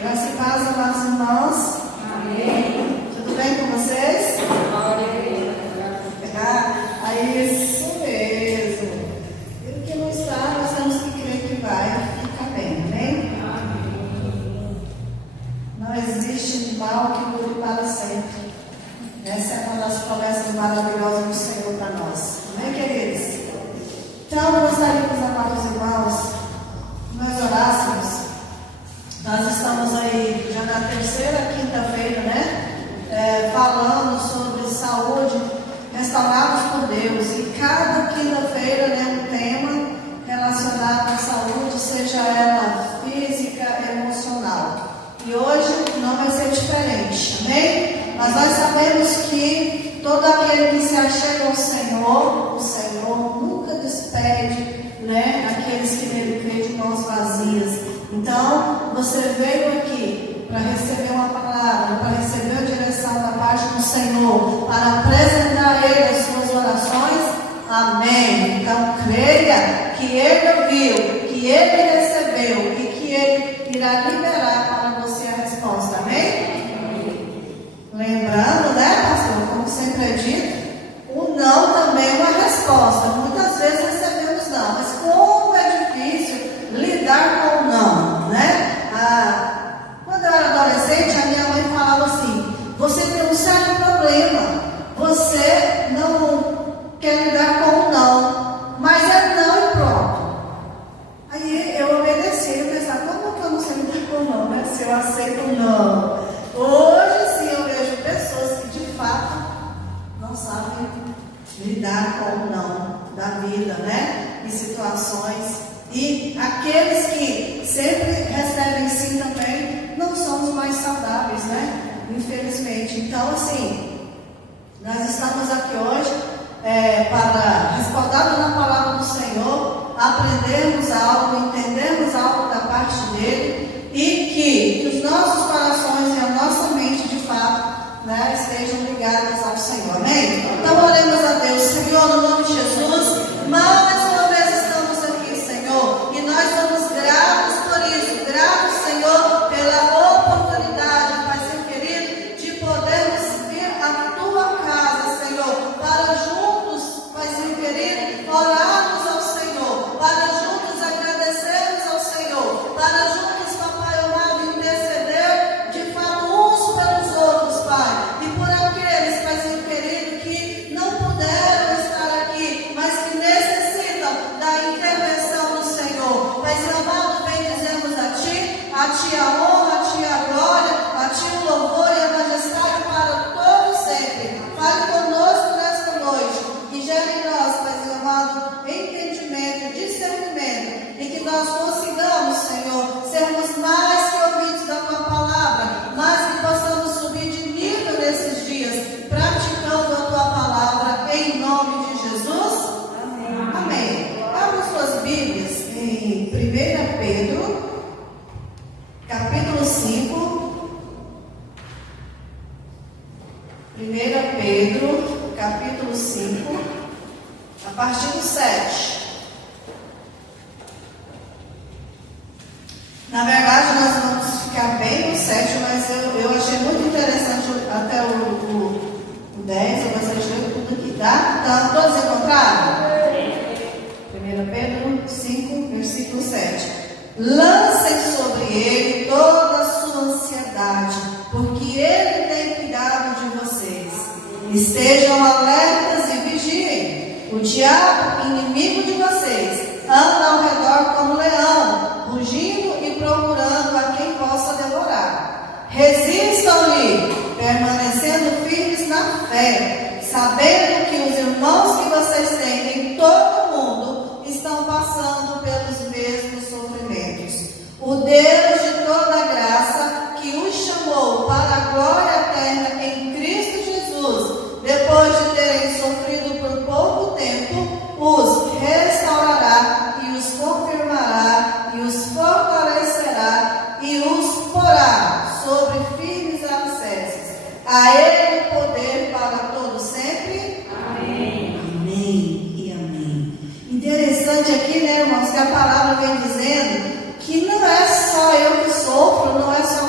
Graça e paz, amados irmãos. Amém. Tudo bem com vocês? Amém. É isso mesmo. E o que não está, nós temos que crer que vai ficar bem, amém? Amém. Não existe mal que dure para sempre. Essa é uma das promessas maravilhosas do Senhor para nós. Amém, queridos? Então, eu gostaria que os amados irmãos, nós orássemos. Nós estamos aí já na terceira quinta-feira, né? Falando sobre saúde, restaurados por Deus. E cada quinta-feira, né, um tema relacionado à saúde, seja ela física, emocional. E hoje não vai ser diferente, amém? Mas nós sabemos que todo aquele que se achega ao Senhor, o Senhor nunca despede, né, aqueles que nele creem de mãos vazias. Então, você veio aqui para receber uma palavra, para receber a direção da parte do Senhor, para apresentar a Ele as suas orações. Amém. Então, creia que Ele ouviu, que Ele recebeu e que Ele irá liberar para você a resposta. Amém? Lembrando, né, pastor, como sempre é dito, o não também é uma resposta. Muitas vezes recebemos não, mas como é difícil lidar com o não, né? Quando eu era adolescente, a minha mãe falava assim: você tem um sério problema, você não quer lidar com o não, mas é não e pronto. Aí eu obedeci e pensava: como que eu não sei lidar com o não, né? Se eu aceito o não. Hoje sim eu vejo pessoas que de fato não sabem lidar com o não da vida, né? Em situações. E aqueles que sempre recebem sim também não são os mais saudáveis, né? Infelizmente. Então, assim, nós estamos aqui hoje para, respaldados na palavra do Senhor, aprendermos algo, entendermos algo da parte dele e que os nossos corações e a nossa mente, de fato, né, estejam ligados ao Senhor. Amém? Então, oremos a Deus. Senhor, no nome de Jesus, mais uma vez estamos aqui, Senhor, e nós somos gratos por isso, gratos, Senhor, pela oportunidade, Paizinho querido, de podermos vir à tua casa, Senhor, para juntos, Paizinho querido, orarmos ao Senhor, para juntos agradecermos ao Senhor, para juntos, Papai amado, interceder de fato uns pelos outros, Pai, e por aqueles, Paizinho querido, que não puderam estar aqui, mas que necessitam da intervenção do Senhor. Paizinho amado, bendizemos a Ti a honra, a Ti a glória, a Ti o louvor e a majestade para todos sempre. Fale conosco nesta noite e gere em nós, Paizinho amado, entendimento, discernimento, e que nós consigamos, Senhor, sermos mais que ouvintes da Tua palavra, mas que possamos subir de nível nesses dias, praticando a Tua palavra, em nome de Jesus. Amém. Amém. Abra suas Bíblias em 1 Pedro, capítulo 5. 1 Pedro, capítulo 5, a partir do 7. Na verdade, nós vamos ficar bem no 7, mas eu achei muito interessante até o 10, eu gostaria de ler tudo aqui, tá? Então, todos encontraram? 1 Pedro 5, versículo 7. Lancem sobre ele toda a sua ansiedade, porque ele tem cuidado de vocês. Estejam alertas e vigiem. O diabo, inimigo de vocês, anda ao redor como leão, rugindo e procurando a quem possa devorar. Resistam-lhe, permanecendo firmes na fé, sabendo que os irmãos que vocês têm em todo o mundo estão passando pelos mesmos sofrimentos. O Deus de toda graça, que os chamou para a glória eterna em Cristo Jesus, depois de terem sofrido por pouco tempo, os restaurará e os confirmará e os fortalecerá e os porá sobre firmes alicerces. A Ele o poder para todo sempre. Amém. Amém e amém. Interessante aqui, né, irmãos, que a palavra vem dizendo que não é só eu que sofro, não é só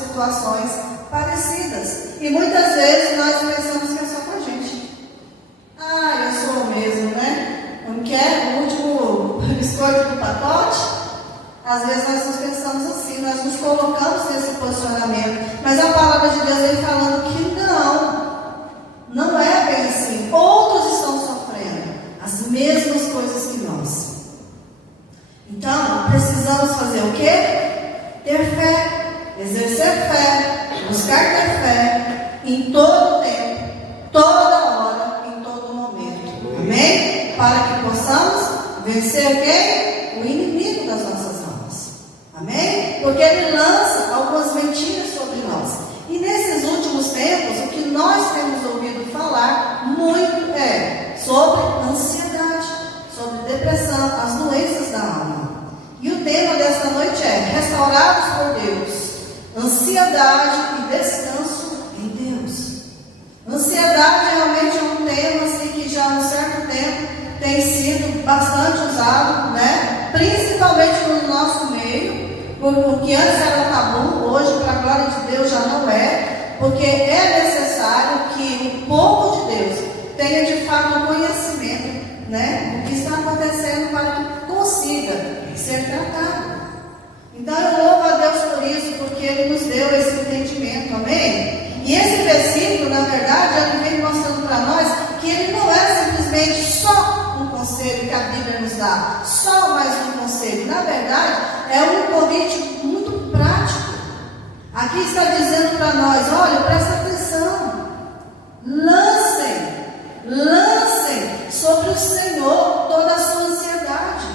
situações parecidas. E muitas vezes nós pensamos que é só com a gente. Ah, eu sou o mesmo, né? Não quer o último biscoito do pacote? Às vezes nós nos pensamos assim, nós nos colocamos nesse posicionamento. Mas a palavra de Deus vem falando que não é bem assim. Outros estão sofrendo as mesmas coisas que nós. Então, precisamos fazer o quê? Ter fé, exercer fé, buscar ter fé em todo tempo, toda hora, em todo momento. Amém? Para que possamos vencer quem? O inimigo das nossas almas. Amém? Porque ele lança algumas mentiras sobre nós. E nesses últimos tempos, o que nós temos ouvido falar muito é sobre ansiedade, sobre depressão, as doenças da alma. E o tema desta noite é restaurados por Deus, ansiedade e descanso em Deus. Ansiedade realmente é um tema assim, que já há um certo tempo tem sido bastante usado, né? Principalmente no nosso meio, porque antes era tabu, hoje, para a glória de Deus, já não é, porque é necessário que o povo de Deus tenha de fato um conhecimento, né, do que está acontecendo para que consiga ser tratado. Então eu louvo a Deus por isso, porque Ele nos deu esse entendimento, amém? E esse versículo, na verdade, ele vem mostrando para nós que ele não é simplesmente só um conselho que a Bíblia nos dá, só mais um conselho. Na verdade, é um convite muito prático. Aqui está dizendo para nós, olha, presta atenção, lancem sobre o Senhor toda a sua ansiedade,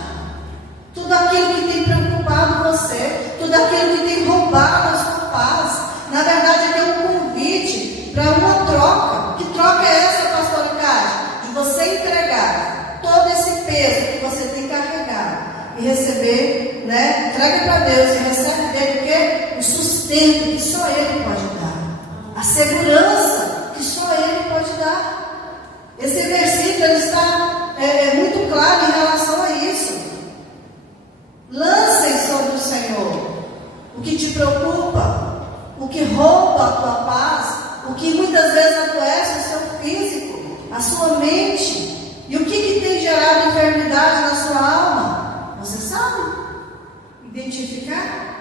tudo aquilo que tem preocupado você, tudo aquilo que tem roubado a sua paz. Na verdade, aqui é um convite para uma troca. Que troca é essa, pastor Ricardo? De você entregar todo esse peso que você tem carregado e receber, né? Entrega para Deus e recebe dele o quê? O sustento que só Ele pode dar, a segurança que só Ele pode dar. Esse versículo ele está muito claro em relação a isso. Lancem sobre o Senhor o que te preocupa, o que rouba a tua paz, o que muitas vezes adoece o seu físico, a sua mente, e o que tem gerado enfermidade na sua alma. Você sabe identificar?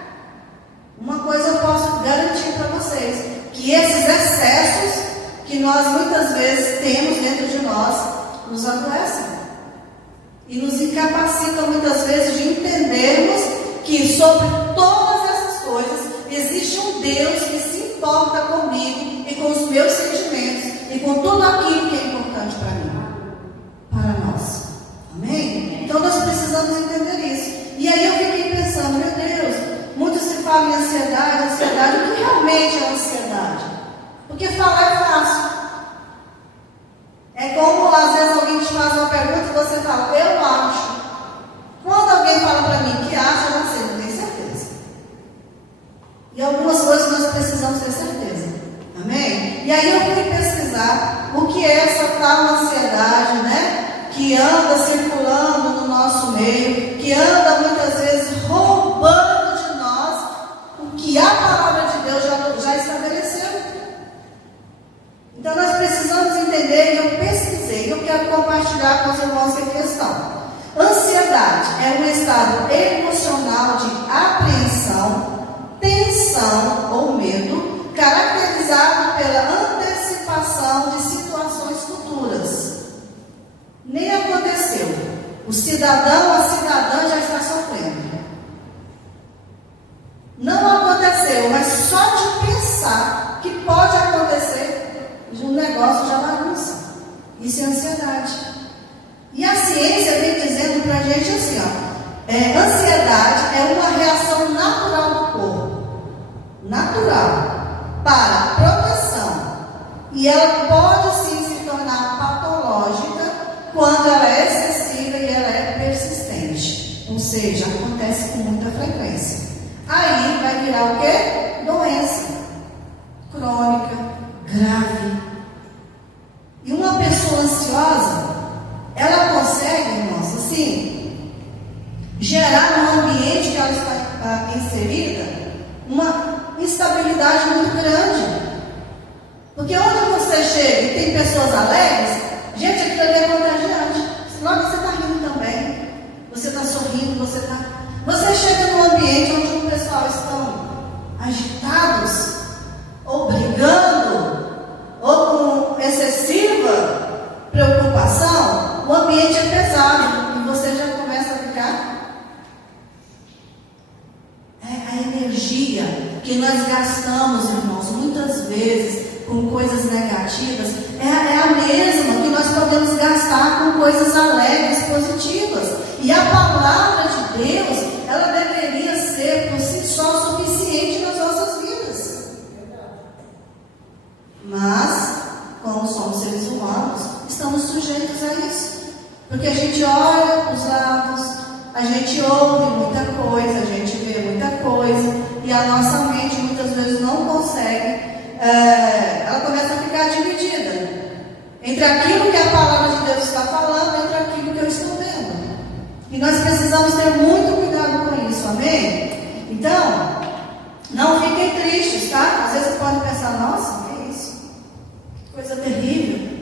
Uma coisa eu posso garantir para vocês, que esses excessos que nós muitas vezes temos dentro de nós nos adoecem e nos incapacitam muitas vezes de entendermos que sobre todas essas coisas existe um Deus que se importa comigo e com os meus sentimentos e com tudo aquilo que é importante para mim, para nós. Amém? Então nós precisamos entender isso. E aí eu fiquei pensando, meu Deus, muito se fala em ansiedade, o que realmente é ansiedade? Porque falar é fácil. É como às vezes alguém te faz uma pergunta e você fala, eu acho. Quando alguém fala para mim que acha, eu não sei, não tenho certeza. E algumas coisas nós precisamos ter certeza. Amém? E aí eu fui pesquisar o que é essa tal ansiedade, né? Que anda circulando no nosso meio, que anda muitas vezes roubando de nós o que a palavra de Deus já estabeleceu. Então nós precisamos entender, e eu pesquisei, eu quero compartilhar com os irmãos em questão. Ansiedade é um estado emocional de apreensão, tensão ou medo, caracterizado pela antecipação de situações futuras. Nem aconteceu, o cidadão, a cidadã já está sofrendo. Não aconteceu, mas só de pensar que pode acontecer, o negócio já bagunça. Isso é ansiedade. E a ciência vem dizendo para a gente assim, ansiedade é uma reação natural do corpo, natural, para proteção. E ela pode sim se tornar patológica quando ela é excessiva e ela é persistente. Ou seja, acontece com muita frequência. Aí vai virar o quê? Doença crônica, grave. E uma pessoa ansiosa, ela consegue, irmãos, assim, gerar no ambiente que ela está inserida uma instabilidade muito grande. Porque onde você chega e tem pessoas alegres, gente, aquilo ali é contagiante. Logo você está rindo também. Você está sorrindo, Você chega num ambiente onde o pessoal estão agitados, ou brigando, ou com excessiva preocupação, o ambiente é pesado. E você já começa a ficar... É a energia que nós gastamos, irmãos, muitas vezes com coisas negativas, é a mesma que nós podemos gastar com coisas alegres, positivas. E a palavra de Deus, ela deveria ser por si só suficiente nas nossas vidas. Mas, como somos seres humanos, estamos sujeitos a isso. Porque a gente olha os lados, a gente ouve muita coisa, a gente vê muita coisa, e a nossa mente muitas vezes não consegue, ela começa a ficar dividida entre aquilo que a palavra de Deus está falando e entre aquilo que eu estou vendo. E nós precisamos ter muito cuidado com isso, amém? Então, não fiquem tristes, tá? Às vezes você pode pensar, nossa, que isso? Que coisa terrível.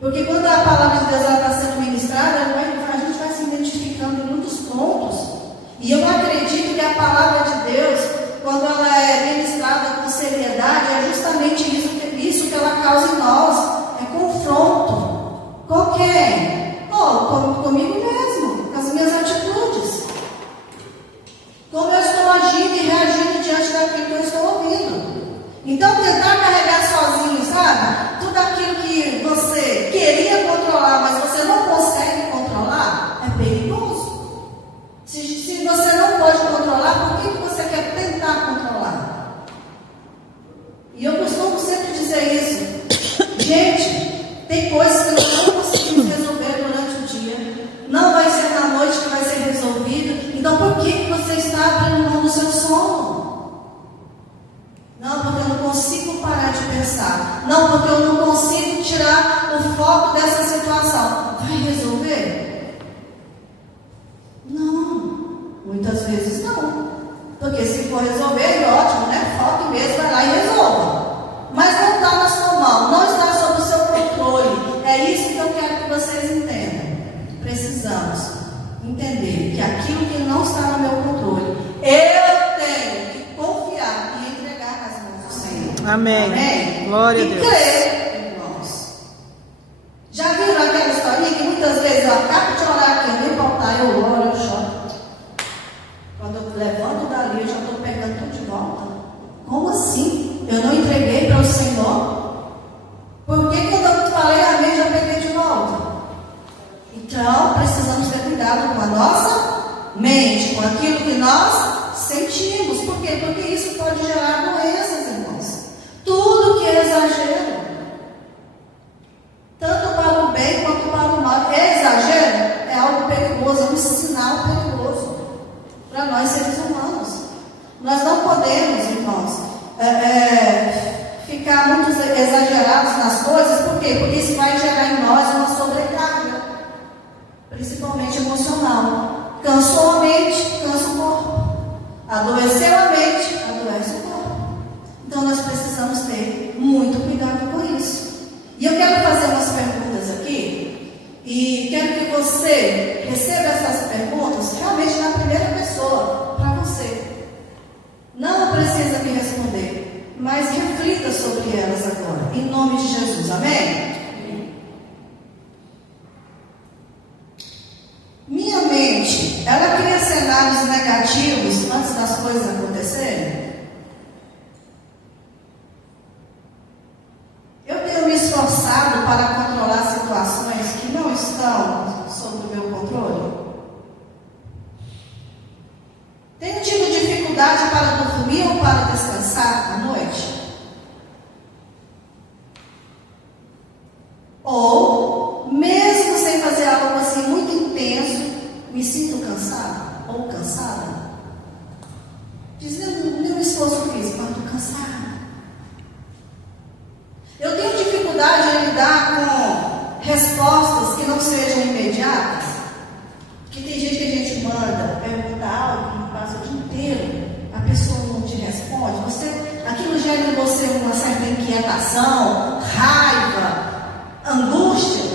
Porque quando a palavra de Deus está sendo ministrada, a gente vai se identificando em muitos pontos. E eu acredito que a palavra de Deus, quando ela é ministrada com seriedade, é justamente isso que ela causa em nós. É confronto. Com quem? Comigo mesmo, com as minhas atitudes. Como eu estou agindo e reagindo diante daquilo que eu estou ouvindo. Então, tentar carregar sozinho, sabe? Tudo aquilo que você queria controlar, mas você não consegue controlar, é perigoso. Se você não pode controlar, por que você quer tentar controlar? E eu costumo sempre dizer isso. Gente, tem coisas que nós não conseguimos resolver durante o dia. Não vai ser na noite que vai ser resolvido. Então, por que você está abrindo mão do seu sono? Não, porque eu não consigo parar de pensar. Não, porque eu não consigo tirar o foco dessa situação. Vai resolver? Não. Muitas vezes não. Porque se for resolver, ótimo, né? Foque mesmo, vai lá e resolva. Mas não está na sua mão, não está sob o seu controle. É isso que eu quero que vocês entendam. Precisamos entender que aquilo que não está no meu controle, eu tenho que confiar e entregar nas mãos do Senhor. Amém. Amém? Glória a Deus. E crer, irmãos. Já viram aquela historinha que muitas vezes eu acabo de orar aqui, eu vou voltar, eu oro, eu choro. Quando eu levanto dali, eu já estou pegando tudo de volta. Como assim? Eu não entreguei para o Senhor? Por que quando eu falei amém, já peguei de volta? Então, precisamos ter cuidado com a nossa mente, com aquilo que nós sentimos. Por quê? Porque isso pode gerar doenças, irmãos. Tudo que é exagero, tanto para o bem quanto para o mal, exagero é algo perigoso, é um sinal perigoso para nós seres humanos. Nós não podemos, irmãos, ficar muito exagerados nas coisas. Por quê? Porque isso vai gerar em nós uma sobrecarga, principalmente emocional. Cansou a mente, cansa o corpo. Adoeceu a mente, adoece o corpo. Então nós precisamos ter muito cuidado com isso. E eu quero fazer umas perguntas aqui, e quero que você receba essas perguntas realmente na primeira pessoa, para você. Não precisa me responder, mas reflita sobre elas agora, em nome de Jesus, amém? Minha mente, ela cria cenários negativos antes das coisas acontecerem? Eu tenho me esforçado para controlar situações que não estão sob o meu controle? Tenho tido dificuldade para dormir ou para descansar à noite? Ou, mesmo sem fazer algo assim muito intenso, me sinto cansado ou cansada? Dizendo, nenhum esforço físico, mas estou cansada. Eu tenho dificuldade em lidar com respostas que não sejam imediatas. Porque tem gente que a gente manda perguntar algo, passa o dia inteiro, a pessoa não te responde. Você gera em você uma certa inquietação, raiva, angústia?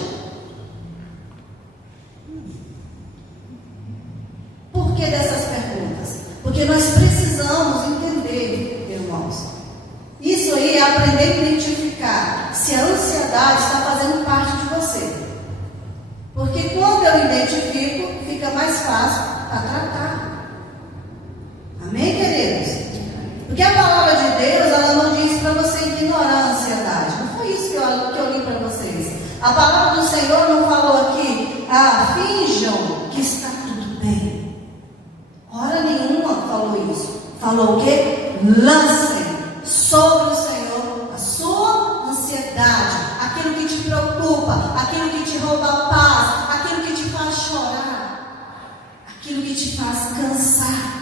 Por que dessas perguntas? Porque nós precisamos entender, irmãos. Isso aí é aprender a identificar se a ansiedade está fazendo parte de você. Porque quando eu identifico, fica mais fácil para tratar. Amém, queridos? Porque a palavra de Deus, ela não diz para você ignorar a ansiedade. Não foi isso que eu li para vocês. A palavra do Senhor não falou aqui, finjam que está tudo bem. Hora nenhuma falou isso. Falou o quê? Lancem sobre o Senhor a sua ansiedade, aquilo que te preocupa, aquilo que te rouba a paz, aquilo que te faz chorar, aquilo que te faz cansar.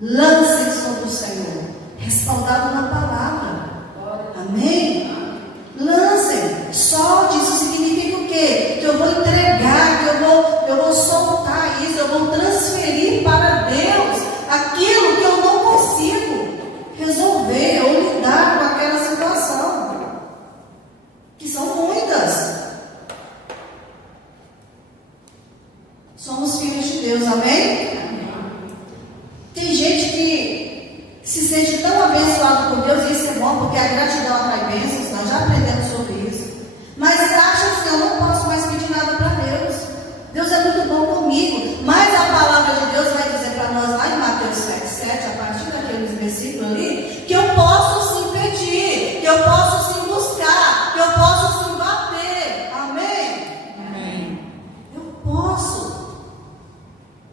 Lancem sobre o Senhor, respaldado na palavra. Amém? Lancem. Solte. Isso significa o quê? Que eu vou entregar, que eu vou soltar isso, eu vou transferir para Deus aquilo que eu não consigo resolver ou lidar com aquela situação, que são muitas. Somos filhos de Deus, amém? Tem gente que se sente tão abençoado por Deus, e isso é bom, porque a gratidão atrai bênçãos, nós já aprendemos sobre isso, mas acha assim, eu não posso mais pedir nada para Deus. Deus é muito bom comigo, mas a palavra de Deus vai dizer para nós lá em Mateus 7, a partir daqueles versículos ali, que eu posso sim pedir, que eu posso sim buscar, que eu posso sim bater. Amém? Amém. Eu posso.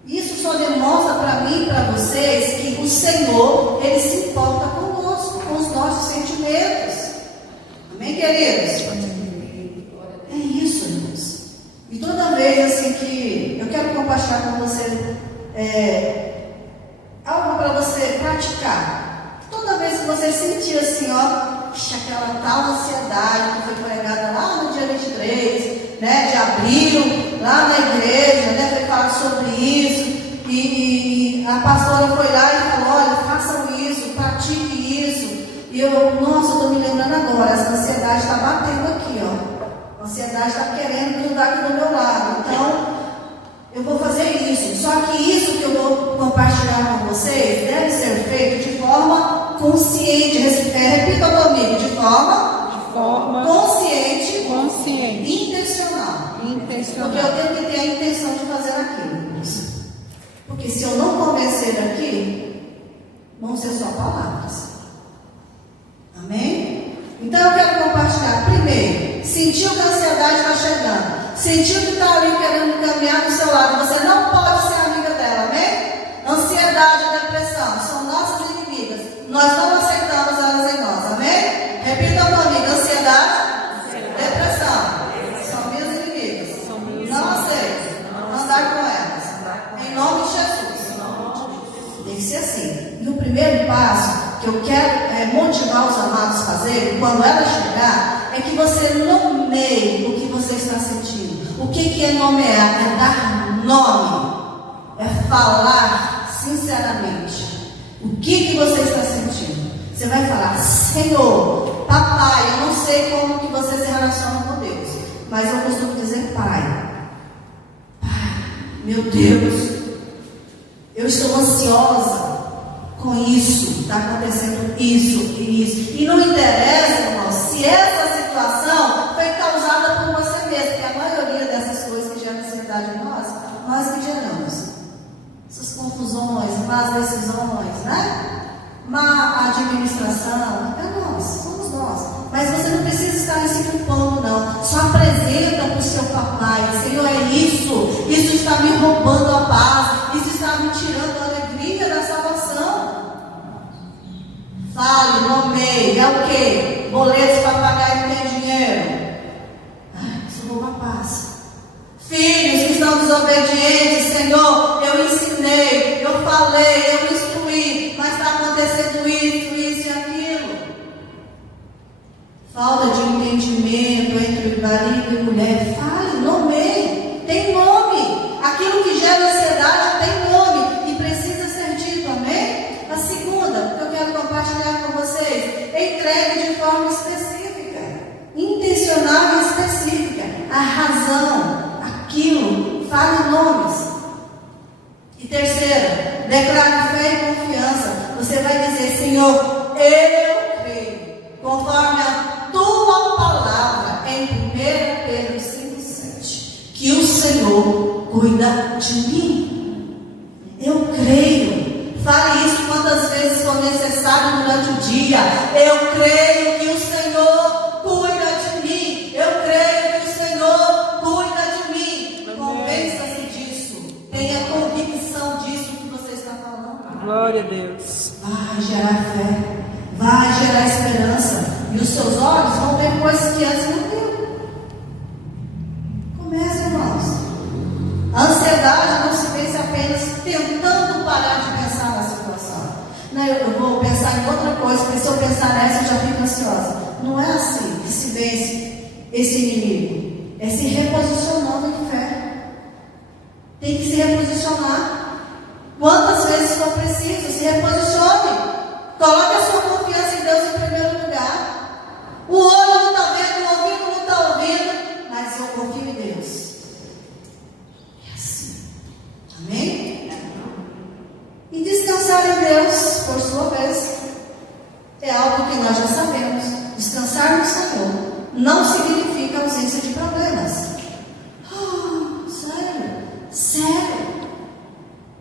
Isso só demonstra para mim e para vocês que o Senhor, Ele se importa conosco, com os nossos sentimentos. Amém, queridos? É isso, irmãos. E toda vez assim que eu quero compartilhar com você algo para você praticar. Toda vez que você sentir assim, aquela tal ansiedade que foi pregada lá no dia 23, né, de abril, lá na igreja, né, foi falar sobre isso, e a pastora foi lá e falou, olha, façam isso, pratique isso. E eu, nossa, estou me lembrando agora, essa ansiedade está batendo aqui, A ansiedade está querendo grudar aqui do meu lado. Então, eu vou fazer isso. Só que isso que eu vou compartilhar com vocês deve ser feito de forma consciente. Repita comigo, de forma consciente e intencional. Porque eu tenho que ter a intenção de fazer aquilo. Porque se eu não convencer aqui, vão ser só palavras. Amém? Então eu quero compartilhar. Primeiro, sentiu que a ansiedade está chegando, sentiu que está ali querendo caminhar do seu lado, você não pode ser amiga dela, amém? Ansiedade e depressão são nossas inimigas, nós não aceitamos elas em nós, amém? Repita comigo, ansiedade, depressão são minhas inimigas, não aceito andar com elas, em nome de Jesus. Tem que ser assim. E o primeiro passo que eu quero motivar os amados a fazer, quando ela chegar, é que você nomeie o que você está sentindo. O que é nomear? É dar nome, é falar sinceramente o que você está sentindo. Você vai falar, Senhor, papai, eu não sei como que você se relaciona com Deus, mas eu costumo dizer, pai, meu Deus, eu estou ansiosa com isso, está acontecendo isso e isso. E não interessa, irmão, se essa situação foi causada por você mesmo, porque a maioria dessas coisas que geram ansiedade em nós que geramos. Essas confusões, más decisões, né? Má administração, somos nós. Mas você não precisa estar se culpando, não. Só apresenta para o seu papai, Senhor, é isso está me roubando a paz, isso está me tirando a alegria da salvação. Fale, nomeie, é o quê? Boletos para pagar e não tem dinheiro. Isso rouba a paz. Filhos que estão desobedientes, Senhor, eu ensinei, eu falei, eu instruí, mas está acontecendo isso e aquilo. Falta de entendimento entre marido e mulher. Fale, nomeie, tem nome. Aquilo que gera ansiedade tem nome e precisa ser dito, amém? A segunda que eu quero compartilhar Declare fé e confiança. Você vai dizer: Senhor, eu creio, conforme a tua palavra, em 1 Pedro 5,7, que o Senhor cuida de mim. Eu creio. Fale isso quantas vezes for necessário durante o dia. Eu creio que o Senhor cuida de mim. Eu creio que o Senhor cuida de mim. Convença-se disso. Tenha convicção disso que você está falando. Glória a Deus. Vai gerar fé. Vai gerar esperança. E os seus olhos vão ver coisas que antes não viu. Comece, irmãos. A ansiedade não se vence apenas tentando parar de pensar na situação. Não, eu vou pensar em outra coisa, porque se eu pensar nessa eu já fico ansiosa. Não é assim que se vence esse inimigo. É se reposicionando em fé. Tem que se reposicionar. Quantas vezes for preciso, se reposicione. Coloque a sua confiança em Deus em primeiro lugar. O olho não está vendo, o ouvido não está ouvindo, mas eu confio em Deus. Amém? E descansar em Deus, por sua vez, é algo que nós já sabemos. Descansar no Senhor não significa ausência de problemas. Sério? Sério?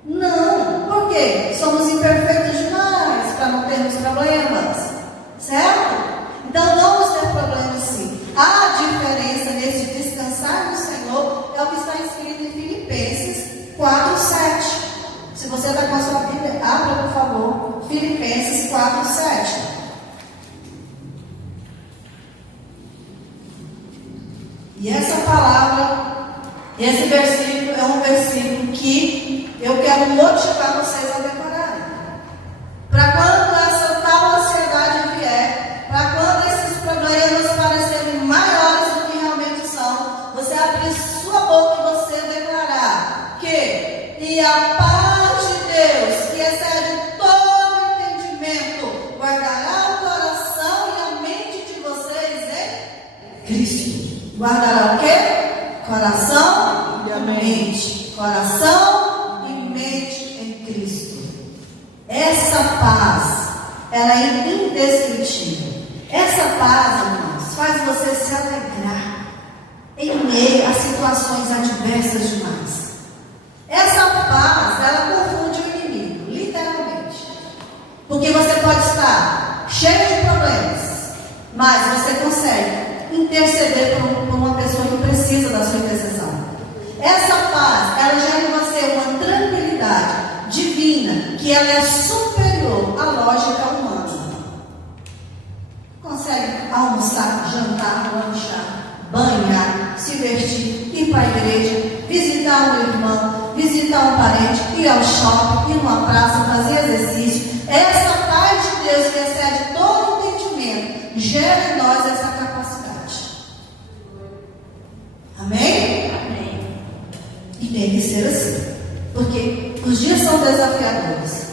Não. Por quê? Somos imperfeitos demais para não termos problemas. Certo? Então vamos ter problemas sim. A diferença nesse descansar no Senhor é o que está escrito em Filipenses 4:7. Se você está com a sua Bíblia, abra por favor, Filipenses 4:7. E essa palavra, esse versículo é um versículo que eu quero motivar vocês a decorarem. Para quando essa tal ansiedade vier, para quando esses problemas parecerem maiores do que realmente são, você abrir sua boca e você declarar que e a paz de Deus, que excede todo entendimento, guardará o coração e a mente de vocês em Cristo. Guardará o quê? Coração e mente. Coração e mente em Cristo. Essa paz, ela é indescritível. Essa paz, irmãos, faz você se alegrar em meio a situações adversas demais. Essa paz, ela confunde o inimigo, literalmente. Porque você pode estar cheio de problemas, mas você consegue interceder por uma pessoa que precisa da sua intercessão. Essa paz, ela gera em você uma tranquilidade divina, que ela é superior à lógica humana. Consegue almoçar, jantar, lanchar, banhar, se vestir, ir para a igreja, visitar um irmão, visitar um parente, ir ao shopping, ir numa praça, fazer exercício. Essa paz de Deus que excede todo entendimento gera em nós essa capacidade. Amém? Amém. E tem que ser assim, porque os dias são desafiadores.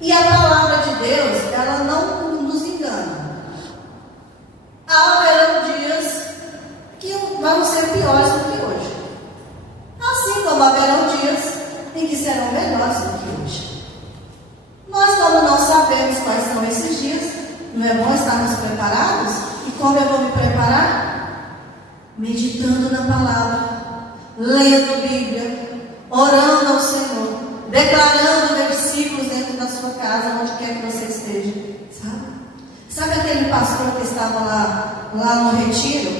E a palavra de Deus, ela não nos engana. Haverão dias que vão ser piores do que hoje. Assim como haverão dias em que serão melhores do que hoje. Nós, como não sabemos quais são esses dias, não é bom estarmos preparados? E como eu vou me preparar? Meditando na palavra, lendo Bíblia, orando ao Senhor, declarando versículos dentro da sua casa, onde quer que você esteja, sabe? Sabe aquele pastor que estava lá no retiro?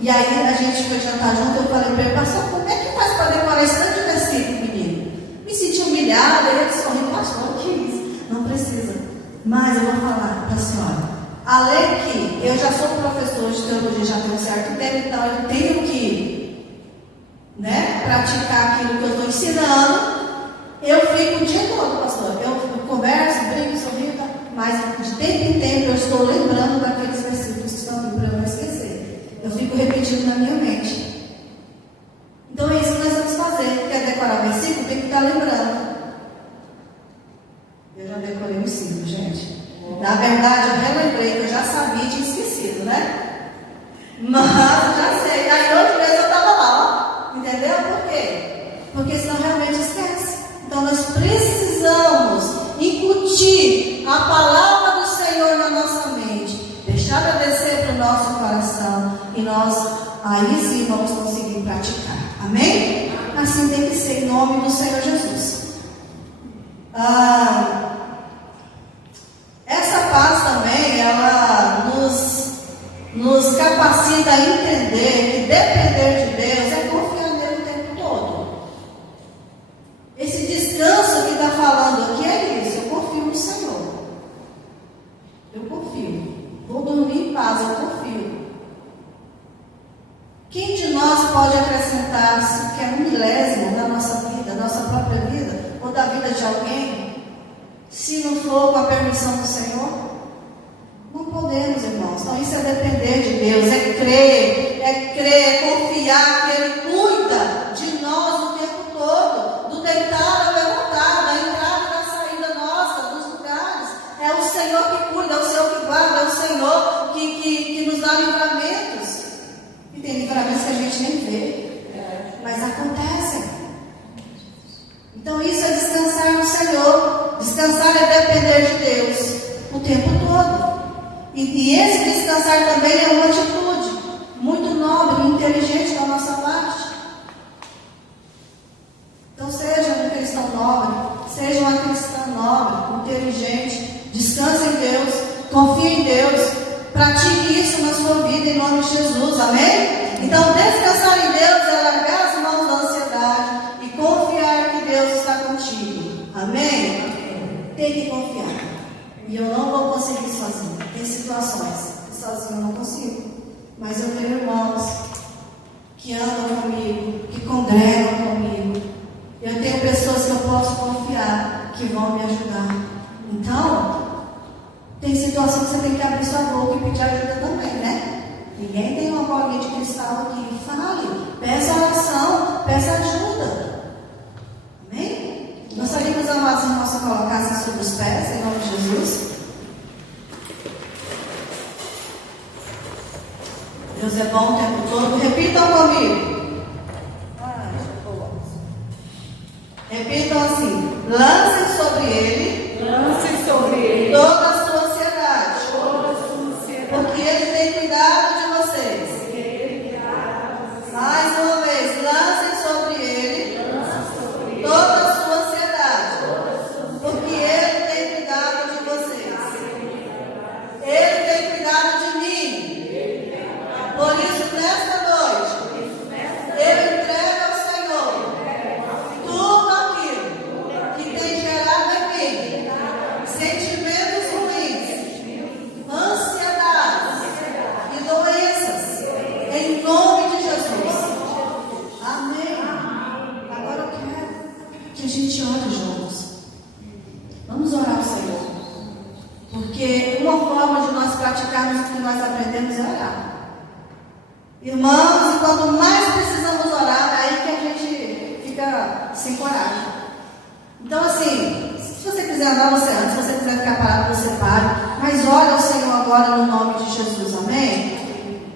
E aí a gente foi jantar junto, eu falei para ele: pastor, como é que faz para decorar esse tanto de versículo, menino? Me senti humilhada, e ele sorriu: pastor, que isso? Não precisa. Mas eu vou falar para a senhora, além que eu já sou professor de teologia, já tenho um certo tempo, então eu tenho que praticar aquilo que eu estou ensinando. Eu fico o dia todo, pastor. Eu converso, brinco, sorrio, mas de tempo em tempo eu estou lembrando daqueles versículos que estão ali para eu não esquecer. Eu fico repetindo na minha mente. Então é isso que nós vamos fazer. Quer decorar o versículo? Tem que estar lembrando. Eu já decorei os 5, gente. Na verdade, eu relembrei que eu já sabia e tinha esquecido, né? Mas já sei. Aí outra vez eu estava lá, ó. Entendeu? Por quê? Porque senão realmente esquece. Então nós precisamos palavra do Senhor na nossa mente, deixar ela descer para o nosso coração, e nós aí sim vamos conseguir praticar. Amém? Assim tem que ser, em nome do Senhor Jesus. Essa paz também, ela nos capacita a entender que depender de Deus é confiar nele o tempo todo. Esse descanso que está falando aqui é isso: eu confio no Senhor. Eu confio. Vou dormir em paz, eu confio. Quem de nós pode acrescentar sequer 1/10 da nossa vida, da nossa própria vida, ou da vida de alguém, se não for com a permissão do Senhor? Não podemos, irmãos. Então isso é depender de Deus, é crer, é confiar que Ele cuida de nós o tempo todo, do deitar ao levantar, da entrada e da saída nossa, dos lugares. É o Senhor que cuida, é o Senhor que guarda, é o Senhor que nos dá livramentos. E tem livramentos que a gente nem vê, mas acontecem. Então isso é descansar no Senhor. Descansar é depender de Deus o tempo todo. E esse descansar também é uma atitude muito nobre e inteligente da nossa parte. Então seja um cristão nobre, seja uma cristã nobre, inteligente, descanse em Deus, confie em Deus, pratique isso na sua vida em nome de Jesus, amém? Então descansar em Deus é largar as mãos da ansiedade e confiar que Deus está contigo, amém? Tem que confiar. E eu não vou conseguir sozinho. Tem situações que sozinho eu não consigo, mas eu tenho irmãos que andam comigo, que congregam comigo. Eu tenho pessoas que eu posso confiar, que vão me ajudar. Então, tem situações que você tem que abrir sua boca e pedir ajuda também, né? Ninguém tem uma bolinha de cristal aqui. Fale, peça oração, peça ajuda. Amém? Gostaria que os amados irmãos se colocassem sobre os pés, em nome de Jesus. Deus é bom o tempo todo. Repitam comigo. Repitam assim: lancem sobre ele toda a sua ansiedade, porque ele tem cuidado de vocês. Mais uma vez, lancem sobre ele toda a sua ansiedade, porque ele tem cuidado de vocês. Ele tem cuidado de mim. Por isso, nesta noite, eu entrego ao Senhor tudo aquilo que tem gerado em mim sentimentos ruins, ansiedades e doenças, em nome de Jesus. Amém. Agora eu quero que a gente ore juntos. Vamos orar ao Senhor, porque uma forma de nós praticarmos o que nós aprendemos é orar. Irmãos, e quanto mais precisamos orar, é aí que a gente fica sem coragem. Então assim, se você quiser andar, você anda. Se você quiser ficar parado, você para. Mas ore ao Senhor agora no nome de Jesus, amém?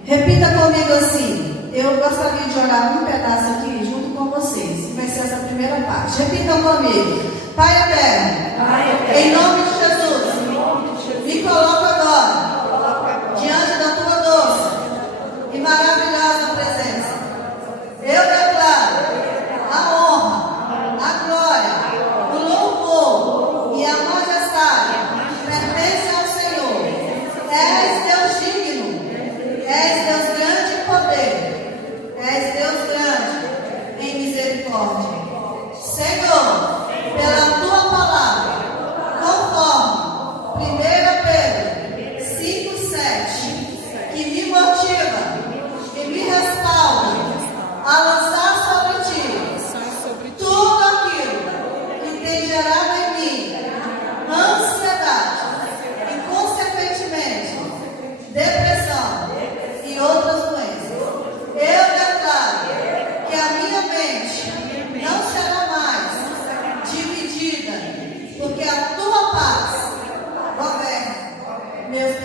Repita comigo assim: eu gostaria de orar um pedaço aqui junto com vocês. Vai ser essa primeira parte. Repitam comigo: Pai eterno, em nome de Jesus, me coloco agora diante da tua doce e maravilhosa presença. Eu declaro a honra, a glória, o louvor e a majestade pertencem ao Senhor. És Deus digno, és Deus grande em poder, és Deus grande em misericórdia. Senhor, pela tua palavra, conforme 1 Pedro 5,7, que me motiva e me respalda a lançar sobre ti tudo aquilo que tem gerado em mim ansiedade e, consequentemente, depressão e outras doenças. Eu declaro que a minha mente não será mais dividida, porque a tua paz governa meus